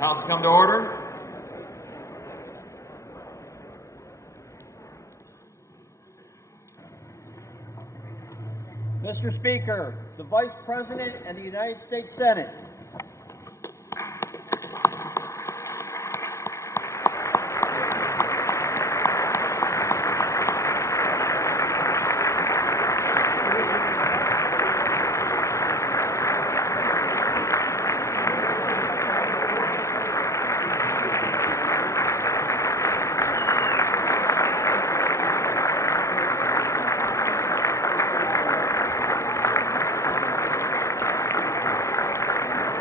House come to order. Mr. Speaker, the Vice President and the United States Senate.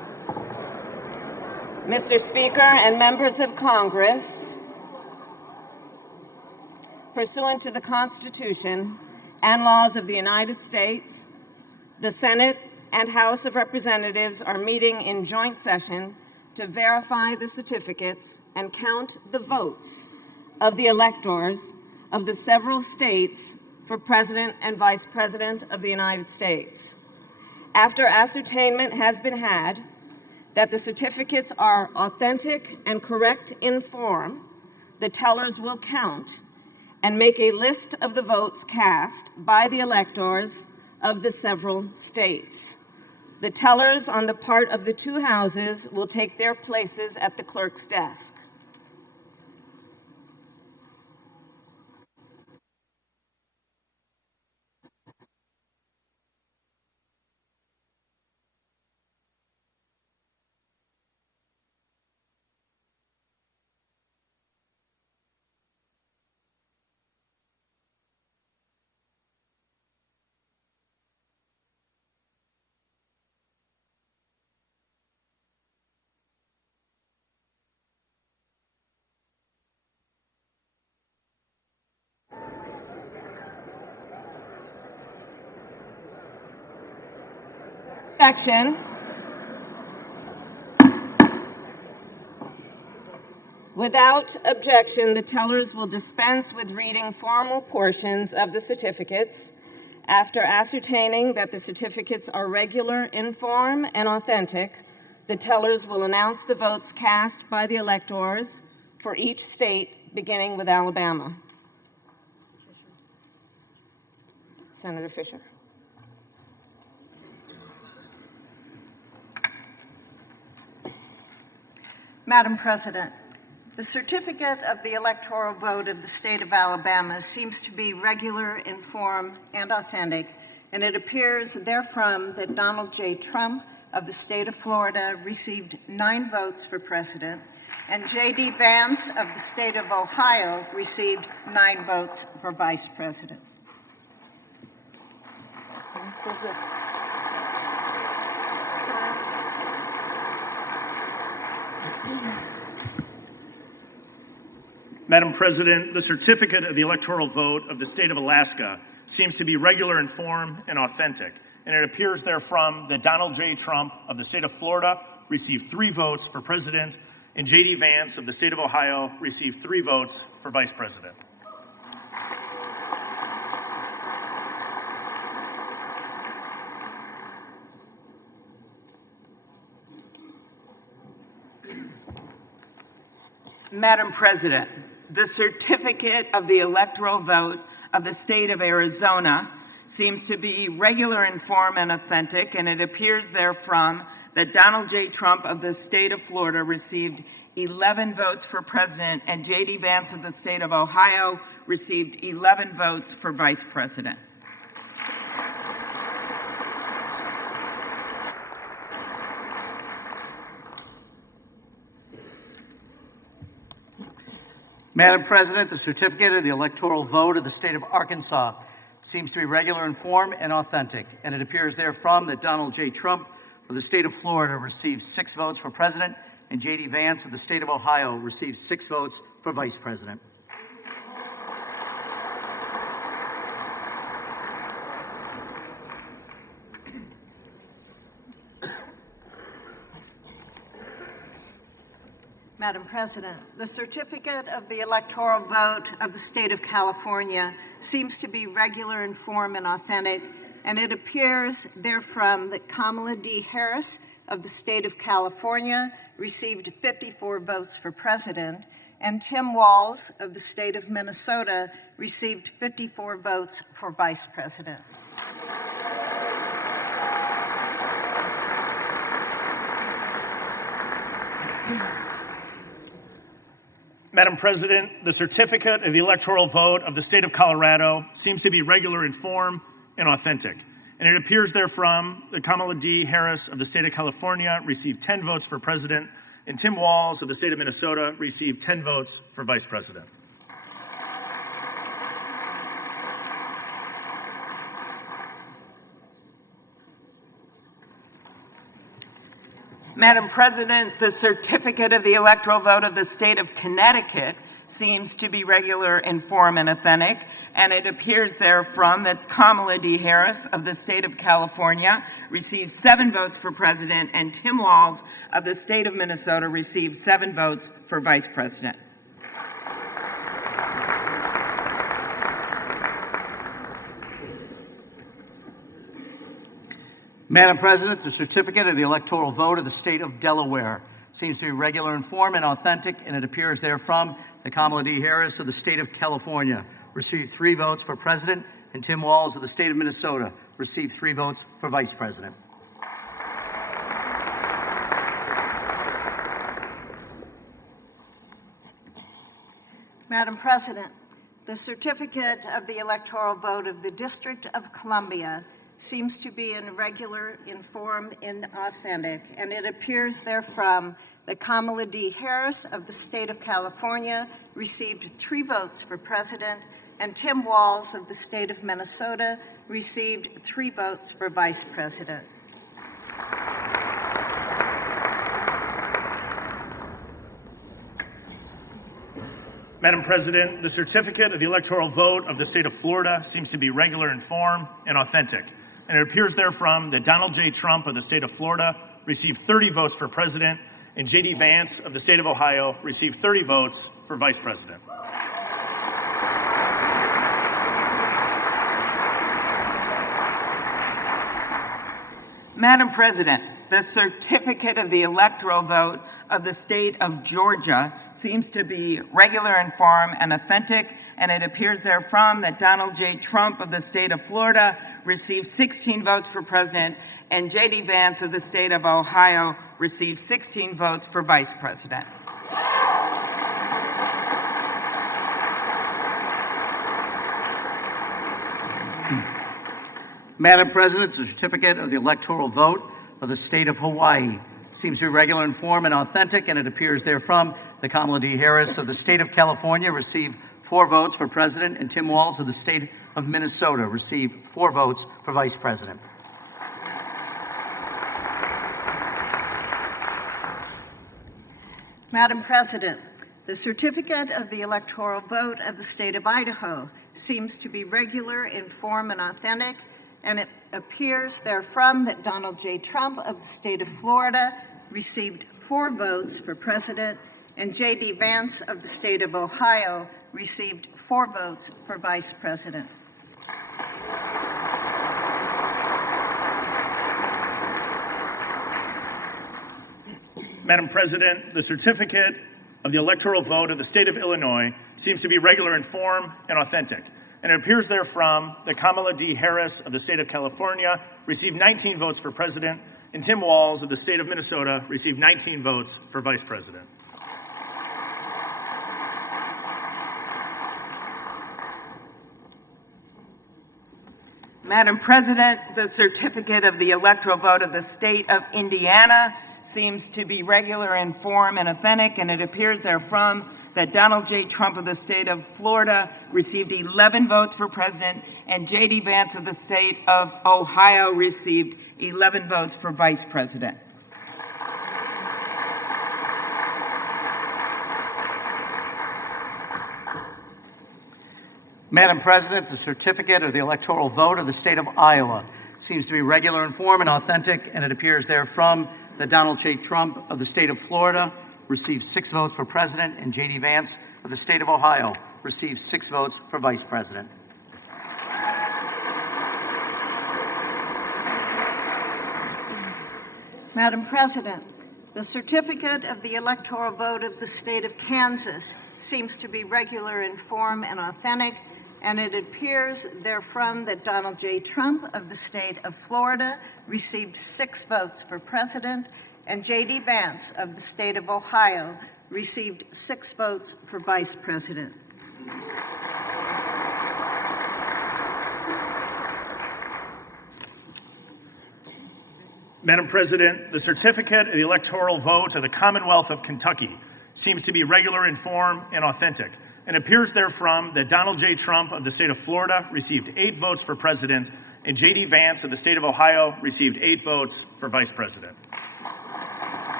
Mr. Speaker and members of Congress, pursuant to the Constitution and laws of the United States, the Senate and House of Representatives are meeting in joint session to verify the certificates and count the votes of the electors of the several states for President and Vice President of the United States. After ascertainment has been had that the certificates are authentic and correct in form, the tellers will count and make a list of the votes cast by the electors of the several states. The tellers on the part of the two houses will take their places at the clerk's desk. Objection. Without objection, the tellers will dispense with reading formal portions of the certificates. After ascertaining that the certificates are regular in form and authentic, the tellers will announce the votes cast by the electors for each state, beginning with Alabama. Senator Fisher. Madam President, the certificate of the electoral vote of the state of Alabama seems to be regular in form and authentic, and it appears therefrom that Donald J. Trump of the state of Florida received 9 votes for president, and J.D. Vance of the state of Ohio received 9 votes for vice president. Who's this? Madam President, the certificate of the electoral vote of the state of Alaska seems to be regular in form and authentic, and it appears therefrom that Donald J. Trump of the state of Florida received 3 votes for president, and J.D. Vance of the state of Ohio received 3 votes for vice president. Madam President, the certificate of the electoral vote of the state of Arizona seems to be regular in form and authentic, and it appears therefrom that Donald J. Trump of the state of Florida received 11 votes for president, and J.D. Vance of the state of Ohio received 11 votes for vice president. Madam President, the certificate of the electoral vote of the state of Arkansas seems to be regular in form and authentic, and it appears therefrom that Donald J. Trump of the state of Florida received 6 votes for president, and J.D. Vance of the state of Ohio received 6 votes for vice president. Madam President, the certificate of the electoral vote of the state of California seems to be regular in form and authentic, and it appears therefrom that Kamala D. Harris of the state of California received 54 votes for president, and Tim Walz of the state of Minnesota received 54 votes for vice president. Madam President, the certificate of the electoral vote of the state of Colorado seems to be regular in form and authentic, and it appears therefrom that Kamala D. Harris of the state of California received 10 votes for president, and Tim Walz of the state of Minnesota received 10 votes for vice president. Madam President, the certificate of the electoral vote of the state of Connecticut seems to be regular in form and authentic, and it appears therefrom that Kamala D. Harris of the state of California received 7 votes for president, and Tim Walz of the state of Minnesota received 7 votes for vice president. Madam President, the certificate of the electoral vote of the state of Delaware seems to be regular in form and authentic, and it appears therefrom that Kamala D. Harris of the state of California received 3 votes for president, and Tim Walz of the state of Minnesota received 3 votes for vice president. Madam President, the certificate of the electoral vote of the District of Columbia seems to be irregular in form and authentic, and it appears therefrom that Kamala D. Harris of the state of California received 3 votes for president, and Tim Walz of the state of Minnesota received 3 votes for vice president. Madam President, the certificate of the electoral vote of the state of Florida seems to be regular in form and authentic, and it appears therefrom that Donald J. Trump of the state of Florida received 30 votes for president, and J.D. Vance of the state of Ohio received 30 votes for vice president. Madam President, the certificate of the electoral vote of the state of Georgia seems to be regular in form and authentic, and it appears therefrom that Donald J. Trump of the state of Florida received 16 votes for president, and J.D. Vance of the state of Ohio received 16 votes for vice president. Madam President, the certificate of the electoral vote of the state of Hawaii seems to be regular in form and authentic, and it appears therefrom that Kamala D. Harris of the state of California received 4 votes for president, and Tim Walz of the state of Minnesota received 4 votes for vice president. Madam President, the certificate of the electoral vote of the state of Idaho seems to be regular in form and authentic, and it appears therefrom that Donald J. Trump of the state of Florida received 4 votes for president, and J.D. Vance of the state of Ohio received 4 votes for vice president. Madam President, the certificate of the electoral vote of the state of Illinois seems to be regular in form and authentic, and it appears therefrom that Kamala D. Harris of the state of California received 19 votes for president, and Tim Walz of the state of Minnesota received 19 votes for vice president. Madam President, the certificate of the electoral vote of the state of Indiana seems to be regular in form and authentic, and it appears therefrom that Donald J. Trump of the state of Florida received 11 votes for president, and J.D. Vance of the state of Ohio received 11 votes for vice president. Madam President, the certificate of the electoral vote of the state of Iowa seems to be regular in form and authentic, and it appears therefrom that Donald J. Trump of the state of Florida received 6 votes for president, and J.D. Vance of the state of Ohio received 6 votes for vice president. Madam President, the certificate of the electoral vote of the state of Kansas seems to be regular in form and authentic, and it appears therefrom that Donald J. Trump of the state of Florida received 6 votes for president, and J.D. Vance of the state of Ohio received 6 votes for vice president. Madam President, the certificate of the electoral vote of the Commonwealth of Kentucky seems to be regular in form and authentic, and appears therefrom that Donald J. Trump of the state of Florida received 8 votes for president, and J.D. Vance of the state of Ohio received 8 votes for vice president.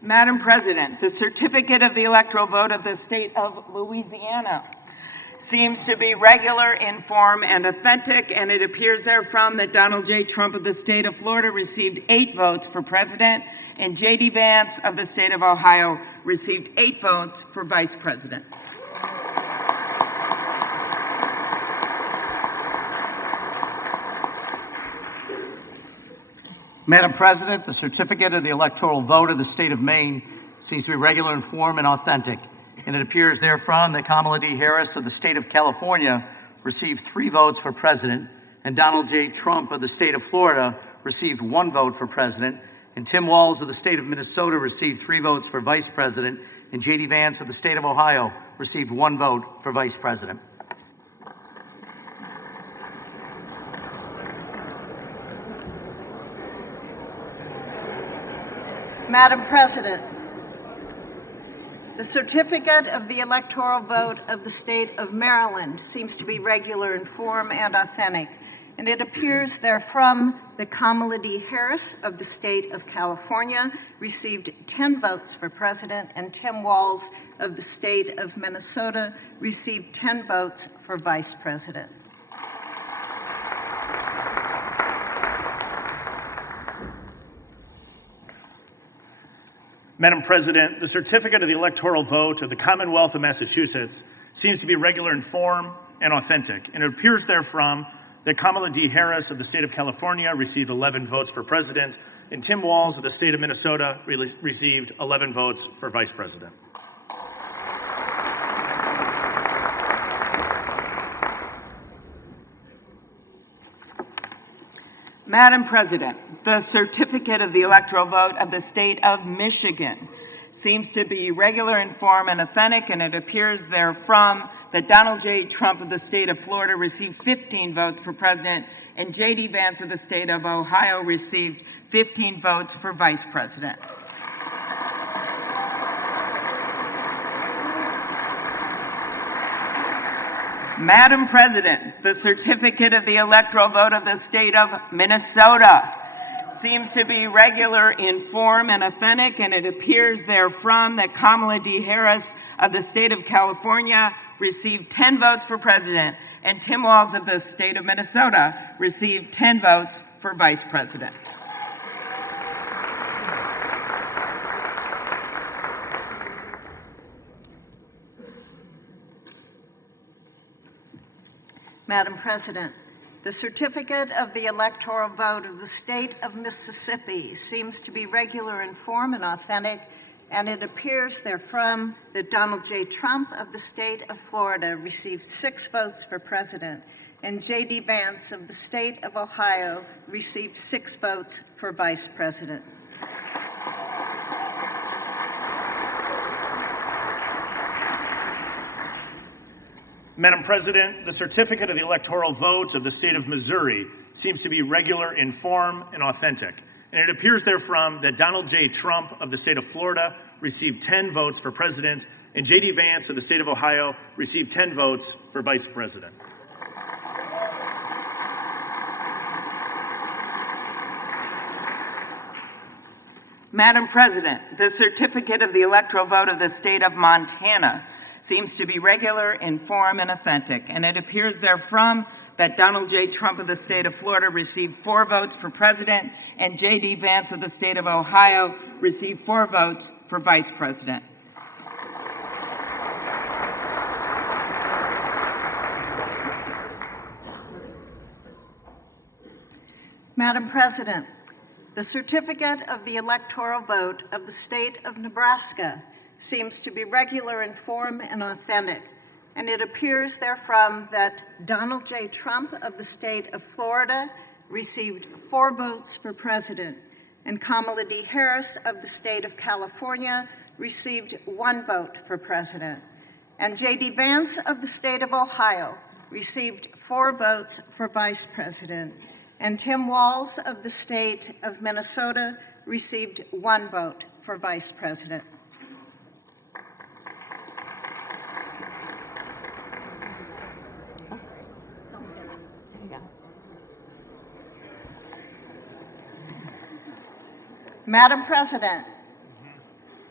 Madam President, the certificate of the electoral vote of the state of Louisiana seems to be regular in form and authentic, and it appears therefrom that Donald J. Trump of the state of Florida received 8 votes for president, and J.D. Vance of the state of Ohio received 8 votes for vice president. Madam President, the certificate of the electoral vote of the state of Maine seems to be regular in form and authentic, and it appears therefrom that Kamala D. Harris of the state of California received 3 votes for president, and Donald J. Trump of the state of Florida received 1 vote for president, and Tim Walz of the state of Minnesota received 3 votes for vice president, and J.D. Vance of the state of Ohio received 1 vote for vice president. Madam President, the certificate of the electoral vote of the state of Maryland seems to be regular in form and authentic, and it appears therefrom that Kamala D. Harris of the state of California received 10 votes for president, and Tim Walz of the state of Minnesota received 10 votes for vice president. Madam President, the certificate of the electoral vote of the Commonwealth of Massachusetts seems to be regular in form and authentic, and it appears therefrom that Kamala D. Harris of the state of California received 11 votes for president, and Tim Walz of the state of Minnesota received 11 votes for vice president. Madam President, the certificate of the electoral vote of the state of Michigan seems to be regular in form and authentic, and it appears therefrom that Donald J. Trump of the state of Florida received 15 votes for president, and J.D. Vance of the state of Ohio received 15 votes for vice president. Madam President, the certificate of the electoral vote of the state of Minnesota seems to be regular in form and authentic, and it appears therefrom that Kamala D. Harris of the state of California received 10 votes for president, and Tim Walz of the state of Minnesota received 10 votes for vice president. Madam President, the certificate of the electoral vote of the state of Mississippi seems to be regular in form and authentic, and it appears therefrom that Donald J. Trump of the state of Florida received 6 votes for president, and J.D. Vance of the state of Ohio received 6 votes for vice president. Madam President, the certificate of the electoral vote of the state of Missouri seems to be regular in form and authentic, and it appears therefrom that Donald J. Trump of the state of Florida received 10 votes for president, and J.D. Vance of the state of Ohio received 10 votes for vice president. Madam President, the certificate of the electoral vote of the state of Montana seems to be regular in form and authentic, and it appears therefrom that Donald J. Trump of the state of Florida received 4 votes for president, and J.D. Vance of the state of Ohio received 4 votes for vice president. Madam President, the certificate of the electoral vote of the state of Nebraska seems to be regular in form and authentic, and it appears therefrom that Donald J. Trump of the state of Florida received 4 votes for president, and Kamala D. Harris of the state of California received 1 vote for president, and J.D. Vance of the state of Ohio received 4 votes for vice president, and Tim Walz of the state of Minnesota received 1 vote for vice president. Madam President,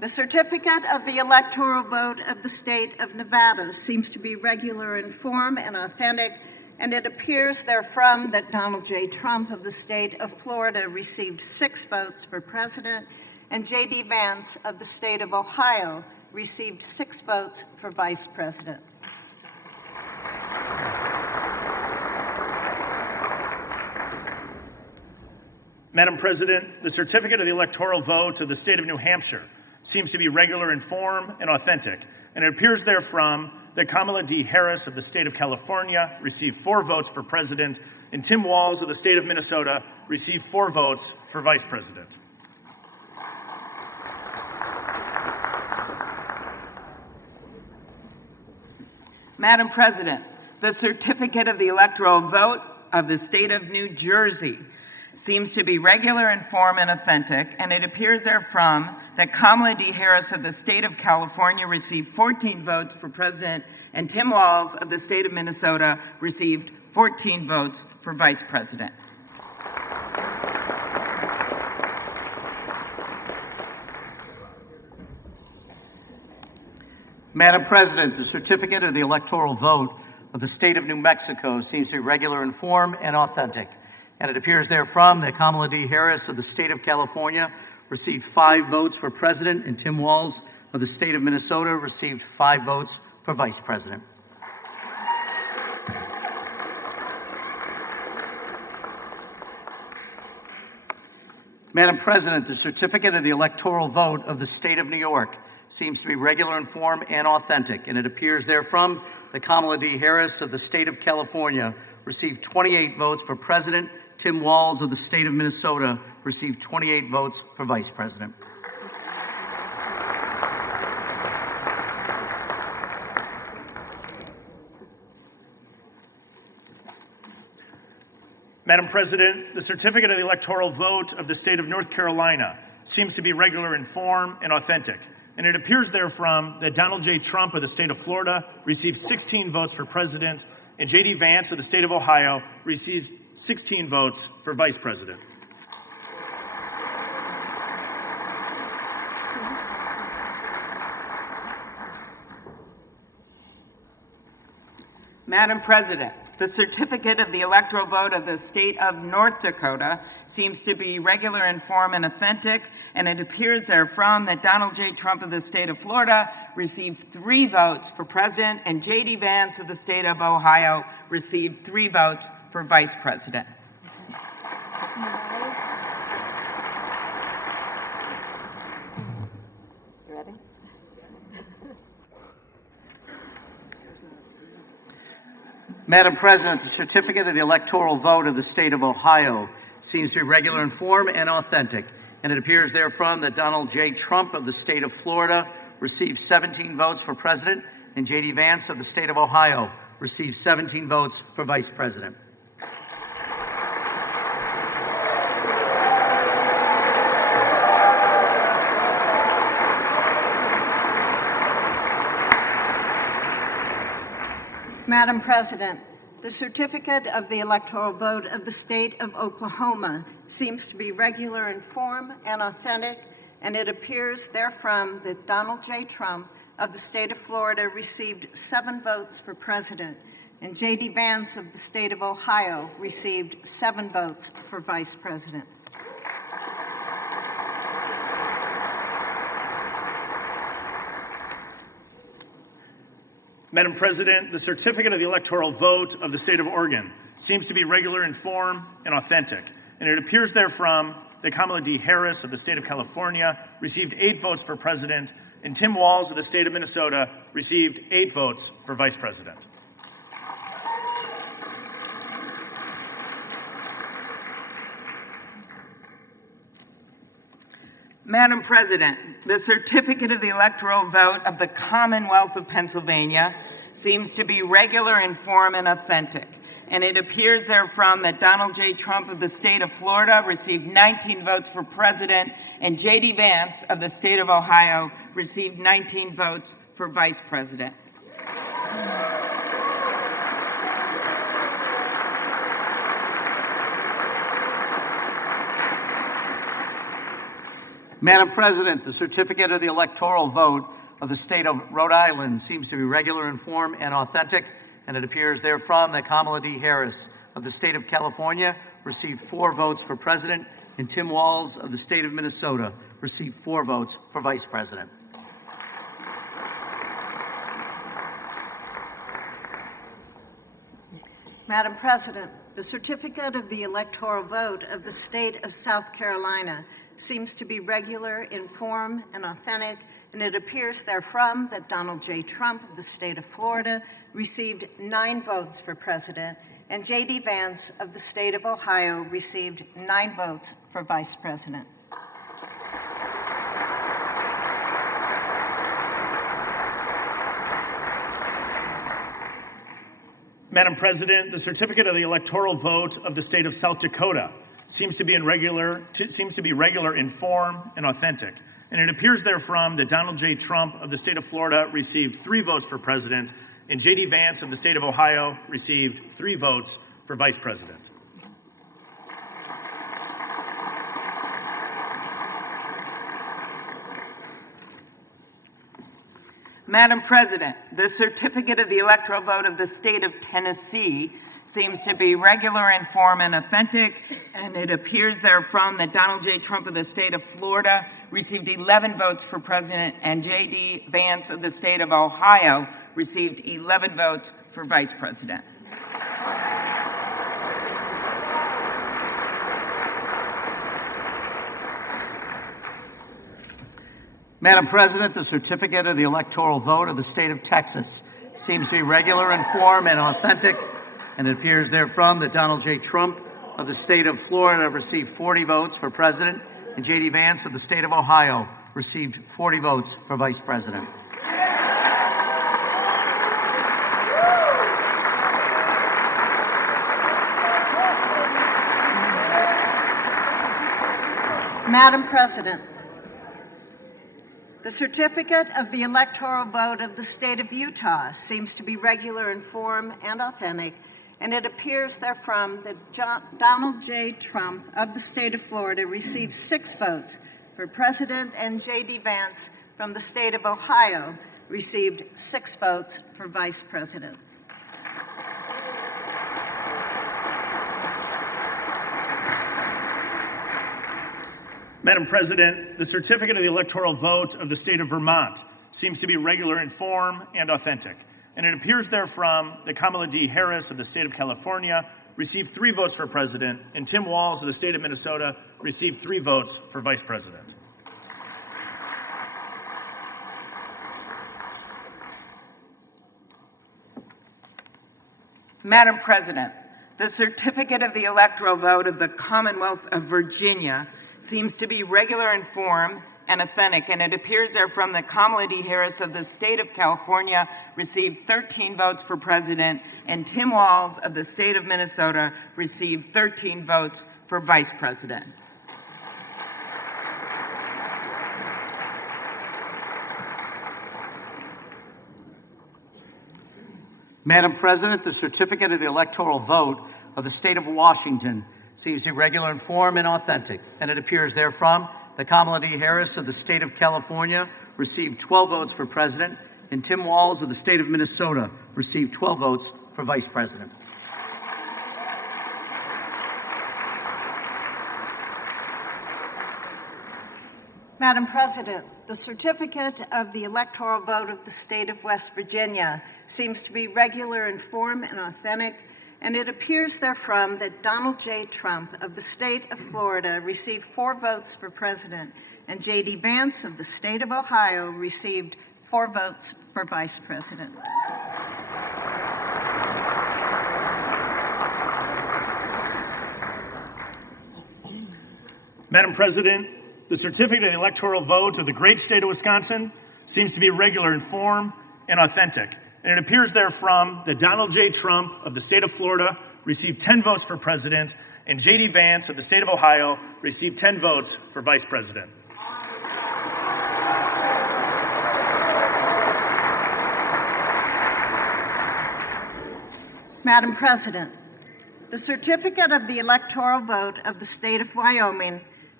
The certificate of the electoral vote of the state of Nevada seems to be regular in form and authentic, and it appears therefrom that Donald J. Trump of the state of Florida received 6 votes for president, and J.D. Vance of the state of Ohio received 6 votes for vice president. Madam President, the certificate of the electoral vote of the state of New Hampshire seems to be regular in form and authentic, and it appears therefrom that Kamala D. Harris of the state of California received 4 votes for president, and Tim Walz of the state of Minnesota received 4 votes for vice president. Madam President, the certificate of the electoral vote of the state of New Jersey seems to be regular in form and authentic, and it appears therefrom that Kamala D. Harris of the state of California received 14 votes for president, and Tim Walz of the state of Minnesota received 14 votes for vice president. Madam President, the certificate of the electoral vote of the state of New Mexico seems to be regular in form and authentic, and it appears therefrom that Kamala D. Harris of the state of California received 5 votes for president, and Tim Walz of the state of Minnesota received 5 votes for vice president. Madam President, the certificate of the electoral vote of the state of New York seems to be regular in form and authentic, and it appears therefrom that Kamala D. Harris of the state of California received 28 votes for president. Tim Walz of the state of Minnesota received 28 votes for vice president. Madam President, the certificate of the electoral vote of the state of North Carolina seems to be regular in form and authentic, and it appears therefrom that Donald J. Trump of the state of Florida received 16 votes for president, and J.D. Vance of the state of Ohio received 16 votes for vice president. Madam President, the certificate of the electoral vote of the state of North Dakota seems to be regular in form and authentic, and it appears therefrom that Donald J. Trump of the state of Florida received 3 votes for president, and J.D. Vance of the state of Ohio received 3 votes for vice president. You ready? Madam President, the certificate of the electoral vote of the state of Ohio seems to be regular in form and authentic, and it appears therefrom that Donald J. Trump of the state of Florida received 17 votes for president, and J.D. Vance of the state of Ohio received 17 votes for vice president. Madam President, the certificate of the electoral vote of the state of Oklahoma seems to be regular in form and authentic, and it appears therefrom that Donald J. Trump of the state of Florida received 7 votes for president, and J.D. Vance of the state of Ohio received 7 votes for vice president. Madam President, the certificate of the electoral vote of the state of Oregon seems to be regular in form and authentic, and it appears therefrom that Kamala D. Harris of the state of California received 8 votes for president, and Tim Walz of the state of Minnesota received 8 votes for vice president. Madam President, the certificate of the electoral vote of the Commonwealth of Pennsylvania seems to be regular in form and authentic, and it appears therefrom that Donald J. Trump of the state of Florida received 19 votes for president, and J.D. Vance of the state of Ohio received 19 votes for vice president. Madam President, the certificate of the electoral vote of the state of Rhode Island seems to be regular in form and authentic, and it appears therefrom that Kamala D. Harris of the state of California received 4 votes for president, and Tim Walz of the state of Minnesota received 4 votes for vice president. Madam President, the certificate of the electoral vote of the state of South Carolina seems to be regular in form and authentic, and it appears therefrom that Donald J. Trump of the state of Florida received 9 votes for president, and J.D. Vance of the state of Ohio received 9 votes for vice president. Madam President, the certificate of the electoral vote of the state of South Dakota seems to be regular in form and authentic, and it appears therefrom that Donald J. Trump of the state of Florida received 3 votes for president, and J.D. Vance of the state of Ohio received 3 votes for vice president. Madam President, the certificate of the electoral vote of the state of Tennessee seems to be regular in form and authentic, and it appears therefrom that Donald J. Trump of the state of Florida received 11 votes for president, and J.D. Vance of the state of Ohio received 11 votes for vice president. Madam President, the certificate of the electoral vote of the state of Texas seems to be regular in form and authentic, and it appears therefrom that Donald J. Trump of the state of Florida received 40 votes for president, and J.D. Vance of the state of Ohio received 40 votes for vice president. Madam President, the certificate of the electoral vote of the state of Utah seems to be regular in form and authentic, and it appears therefrom that Donald J. Trump of the state of Florida received 6 votes for president, and J.D. Vance from the state of Ohio received 6 votes for vice president. Madam President, the certificate of the electoral vote of the state of Vermont seems to be regular in form and authentic, and it appears therefrom that Kamala D. Harris of the state of California received 3 votes for president, and Tim Walz of the state of Minnesota received 3 votes for vice president. Madam President, the certificate of the electoral vote of the Commonwealth of Virginia seems to be regular in form and authentic, and it appears therefrom that Kamala D. Harris of the state of California received 13 votes for president, and Tim Walz of the state of Minnesota received 13 votes for vice president. Madam President, the certificate of the electoral vote of the state of Washington seems to be regular in form and authentic, and it appears therefrom that Kamala D. Harris of the state of California received 12 votes for president, and Tim Walz of the state of Minnesota received 12 votes for vice president. Madam President, the certificate of the electoral vote of the state of West Virginia seems to be regular in form and authentic, and it appears therefrom that Donald J. Trump of the state of Florida received 4 votes for president, and J.D. Vance of the state of Ohio received 4 votes for vice president. Madam President, the certificate of the electoral vote of the great state of Wisconsin seems to be regular in form and authentic, and it appears therefrom that Donald J. Trump of the state of Florida received 10 votes for president, and J.D. Vance of the state of Ohio received 10 votes for vice president. Madam President, the certificate of the electoral vote of the state of Wyoming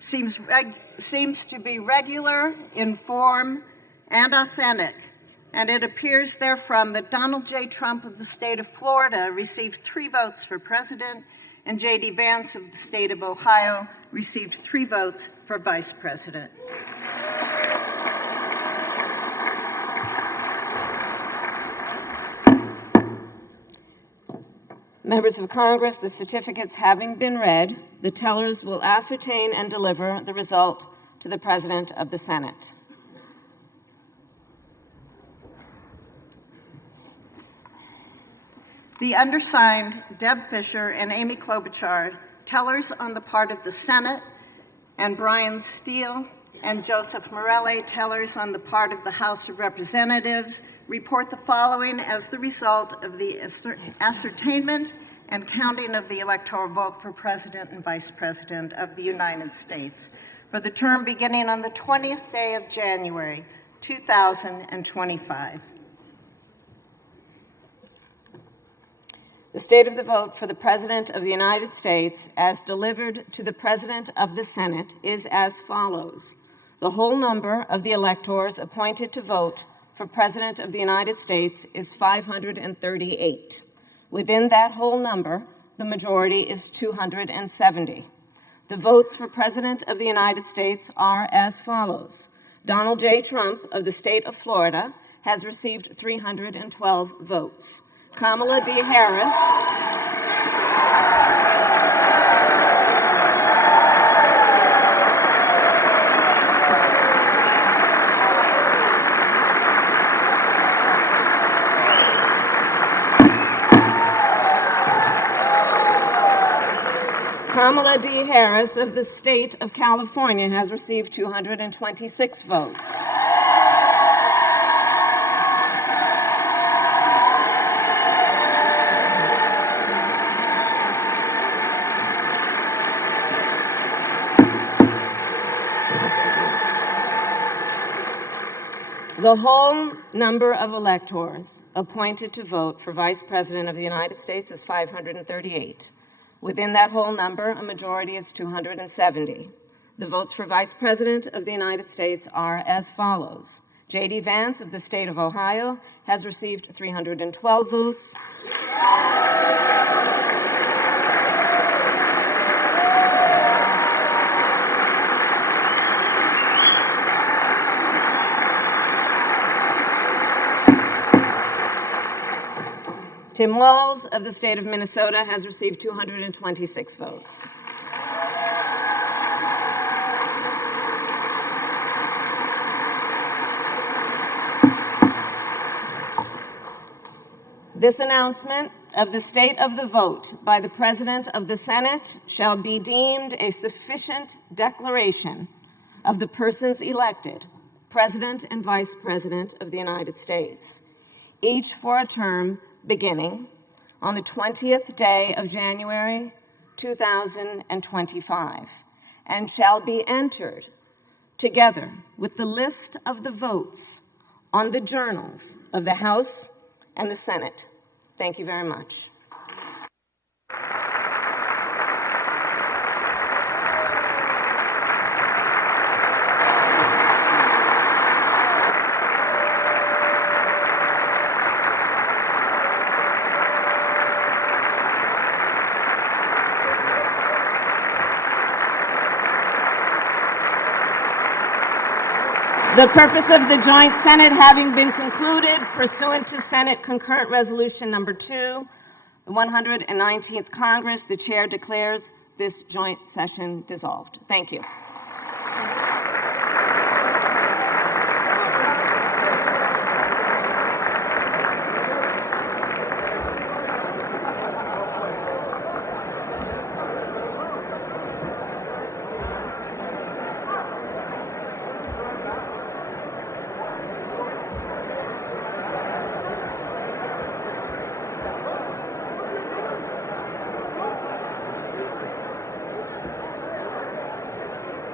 seems to be regular in form and authentic, and it appears therefrom that Donald J. Trump of the state of Florida received 3 votes for president, and J.D. Vance of the state of Ohio received 3 votes for vice president. Members of Congress, the certificates having been read, the tellers will ascertain and deliver the result to the President of the Senate. The undersigned, Deb Fisher and Amy Klobuchar, tellers on the part of the Senate, and Brian Steele and Joseph Morelli, tellers on the part of the House of Representatives, report the following as the result of the ascertainment and counting of the electoral vote for President and Vice President of the United States for the term beginning on the 20th day of January, 2025. The state of the vote for the President of the United States, as delivered to the President of the Senate, is as follows. The whole number of the electors appointed to vote for President of the United States is 538. Within that whole number, the majority is 270. The votes for President of the United States are as follows. Donald J. Trump of the state of Florida has received 312 votes. Kamala D. Harris Kamala D. Harris of the state of California has received 226 votes. The whole number of electors appointed to vote for Vice President of the United States is 538. Within that whole number, a majority is 270. The votes for Vice President of the United States are as follows. J.D. Vance of the state of Ohio has received 312 votes. Tim Walz of the state of Minnesota has received 226 votes. This announcement of the state of the vote by the President of the Senate shall be deemed a sufficient declaration of the persons elected, President and Vice President of the United States, each for a term beginning on the 20th day of January 2025, and shall be entered together with the list of the votes on the journals of the House and the Senate. Thank you very much. The purpose of the joint Senate having been concluded, pursuant to Senate Concurrent Resolution Number 2, the 119th Congress, the chair declares this joint session dissolved. Thank you.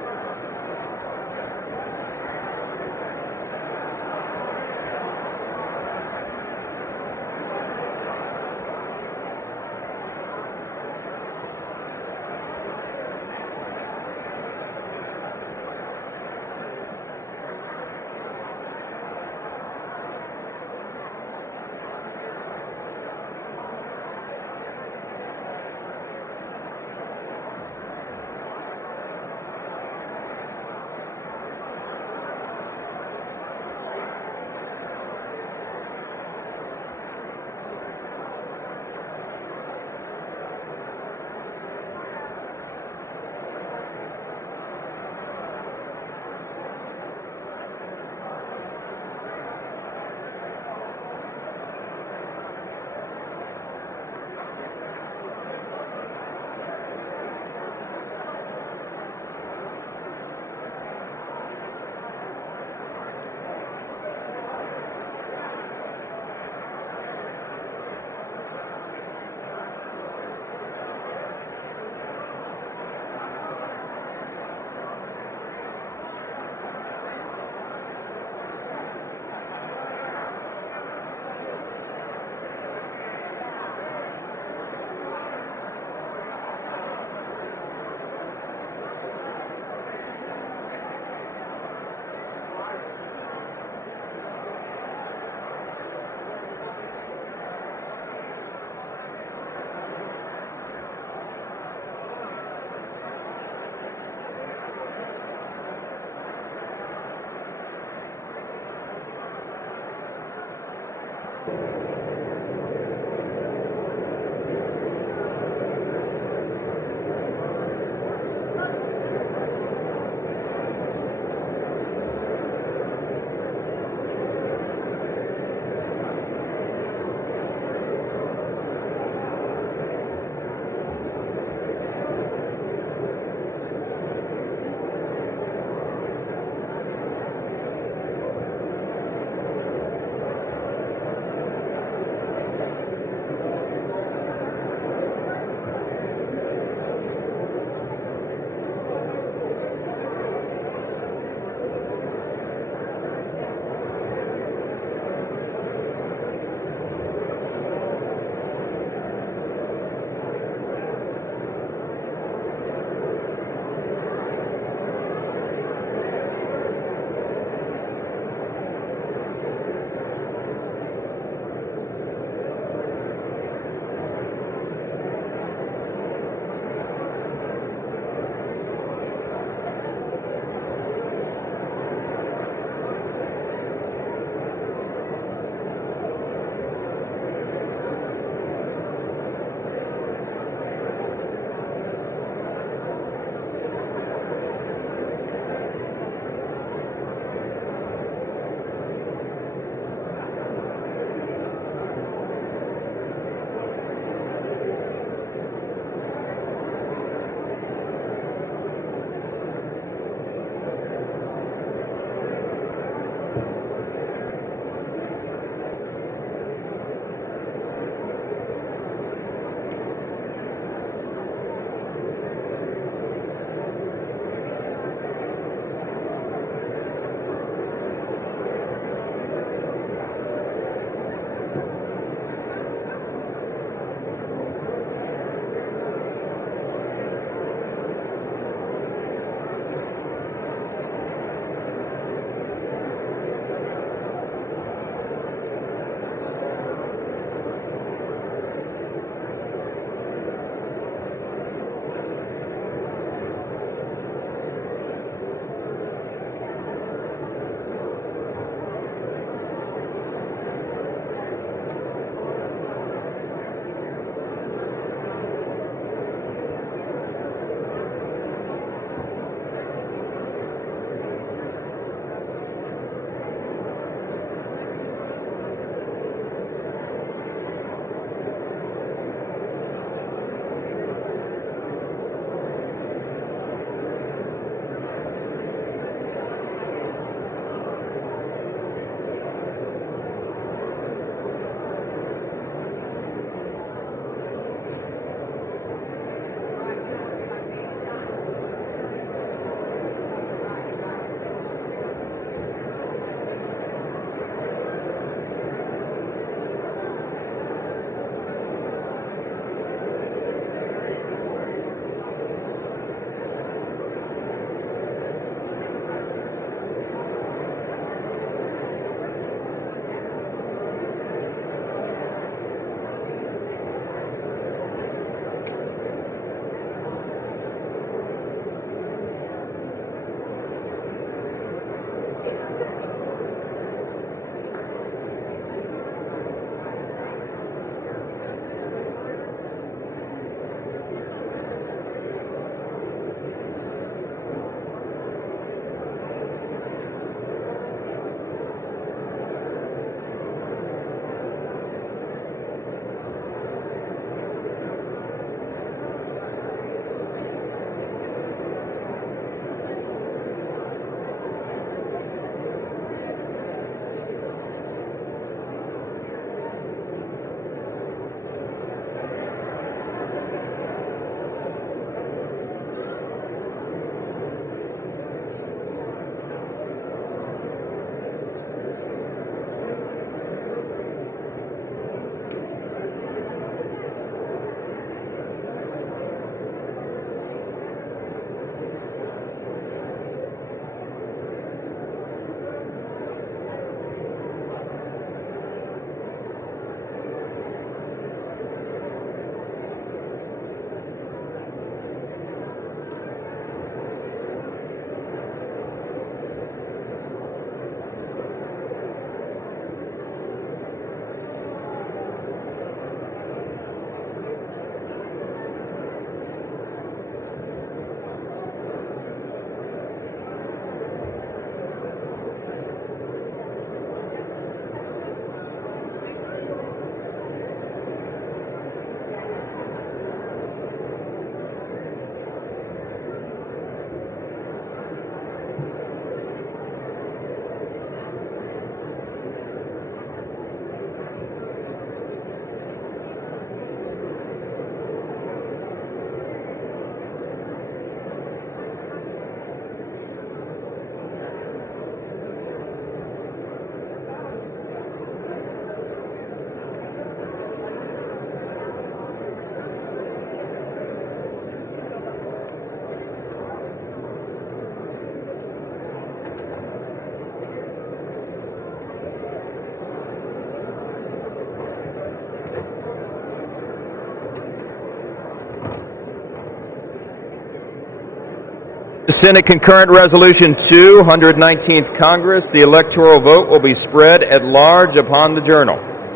Senate Concurrent Resolution 2, 119th Congress. The electoral vote will be spread at large upon the journal.